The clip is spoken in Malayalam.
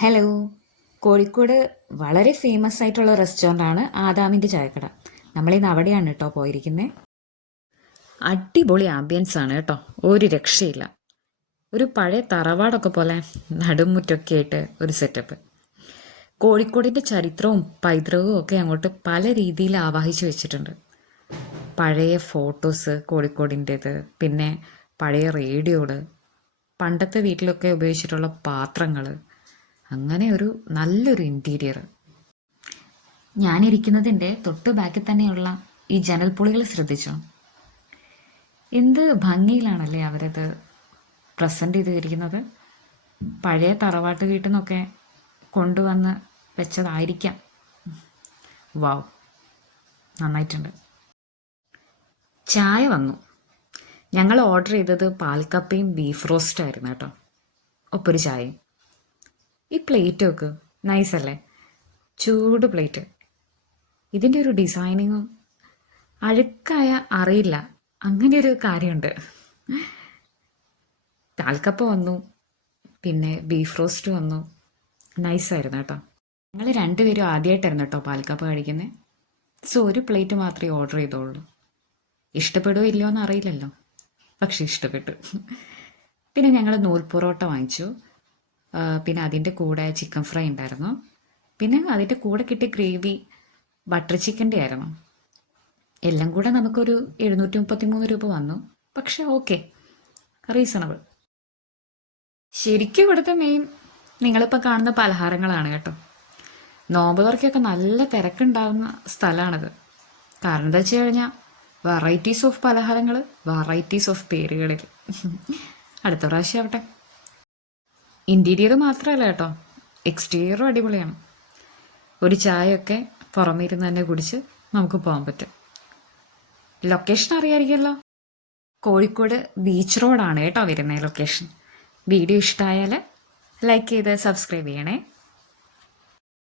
ഹലോ. കോഴിക്കോട് വളരെ ഫേമസ് ആയിട്ടുള്ള റെസ്റ്റോറൻ്റാണ് ആദാമിൻ്റെ ചായക്കട. നമ്മളിന്ന് അവിടെയാണ് കേട്ടോ പോയിരിക്കുന്നത്. അടിപൊളി ആംബിയൻസ് ആണ് കേട്ടോ, ഒരു രക്ഷയില്ല. ഒരു പഴയ തറവാടൊക്കെ പോലെ നടുമുറ്റൊക്കെ ആയിട്ട് ഒരു സെറ്റപ്പ്. കോഴിക്കോടിൻ്റെ ചരിത്രവും പൈതൃകവും ഒക്കെ അങ്ങോട്ട് പല രീതിയിൽ ആവാഹിച്ചു വെച്ചിട്ടുണ്ട്. പഴയ ഫോട്ടോസ് കോഴിക്കോടിൻ്റേത്, പിന്നെ പഴയ റേഡിയോകൾ, പണ്ടത്തെ വീട്ടിലൊക്കെ ഉപയോഗിച്ചിട്ടുള്ള പാത്രങ്ങൾ, അങ്ങനെ ഒരു നല്ലൊരു ഇൻറ്റീരിയർ. ഞാനിരിക്കുന്നതിൻ്റെ തൊട്ട് ബാക്കിൽ തന്നെയുള്ള ഈ ജനൽപ്പൊളികൾ ശ്രദ്ധിച്ചോ? എന്ത് ഭംഗിയിലാണല്ലേ അവരത് പ്രസൻറ്റ് ചെയ്തിരിക്കുന്നത്. പഴയ തറവാട്ട് വീട്ടിൽ നിന്നൊക്കെ കൊണ്ടുവന്ന് വെച്ചതായിരിക്കാം. വാവ്, നന്നായിട്ടുണ്ട്. ചായ വന്നു. ഞങ്ങൾ ഓർഡർ ചെയ്തത് പാൽക്കപ്പയും ബീഫ് റോസ്റ്റും ആയിരുന്നു കേട്ടോ, ഒപ്പൊരു ചായയും. ഈ പ്ലേറ്റ് നോക്ക്, നൈസല്ലേ? ചൂട് പ്ലേറ്റ്. ഇതിൻ്റെ ഒരു ഡിസൈനിങ്ങും അഴുക്കായ അറിയില്ല, അങ്ങനെ ഒരു കാര്യമുണ്ട്. പാൽക്കപ്പ വന്നു, പിന്നെ ബീഫ് റോസ്റ്റ് വന്നു, നൈസായിരുന്നു കേട്ടോ. ഞങ്ങൾ രണ്ടുപേരും ആദ്യമായിട്ടായിരുന്നു കേട്ടോ പാൽക്കപ്പ കഴിക്കുന്നത്. സോ ഒരു പ്ലേറ്റ് മാത്രമേ ഓർഡർ ചെയ്തോളൂ. ഇഷ്ടപ്പെടുമോ ഇല്ലയോ എന്ന് അറിയില്ലല്ലോ, പക്ഷെ ഇഷ്ടപ്പെട്ടു. പിന്നെ ഞങ്ങൾ നൂൽ പൊറോട്ട വാങ്ങിച്ചു. പിന്നെ അതിൻ്റെ കൂടെ ചിക്കൻ ഫ്രൈ ഉണ്ടായിരുന്നു. പിന്നെ അതിൻ്റെ കൂടെ കിട്ടിയ ഗ്രേവി ബട്ടർ ചിക്കൻ്റെ ആയിരുന്നു. എല്ലാം കൂടെ നമുക്കൊരു 733 രൂപ വന്നു. പക്ഷെ ഓക്കെ, റീസണബിൾ. ശരിക്കും ഇവിടുത്തെ മെയിൻ നിങ്ങളിപ്പോൾ കാണുന്ന പലഹാരങ്ങളാണ് കേട്ടോ. നോമ്പ് തുറക്കൊക്കെ നല്ല തിരക്കുണ്ടാവുന്ന സ്ഥലമാണിത്. കാരണം എന്താ വെച്ച് കഴിഞ്ഞാൽ വെറൈറ്റീസ് ഓഫ് പലഹാരങ്ങൾ, വെറൈറ്റീസ് ഓഫ് പേരുകളിൽ. അടുത്ത പ്രാവശ്യം ആവട്ടെ. ഇൻറ്റീരിയർ മാത്രമല്ല കേട്ടോ, എക്സ്റ്റീരിയറും അടിപൊളിയാണ്. ഒരു ചായയൊക്കെ പുറമേ ഇരുന്ന് തന്നെ കുടിച്ച് നമുക്ക് പോകാൻ പറ്റും. ലൊക്കേഷൻ അറിയാമായിരിക്കുമല്ലോ, കോഴിക്കോട് ബീച്ച് റോഡാണ് കേട്ടോ വരുന്നത് ലൊക്കേഷൻ. വീഡിയോ ഇഷ്ടമായാൽ ലൈക്ക് ചെയ്ത് സബ്സ്ക്രൈബ് ചെയ്യണേ.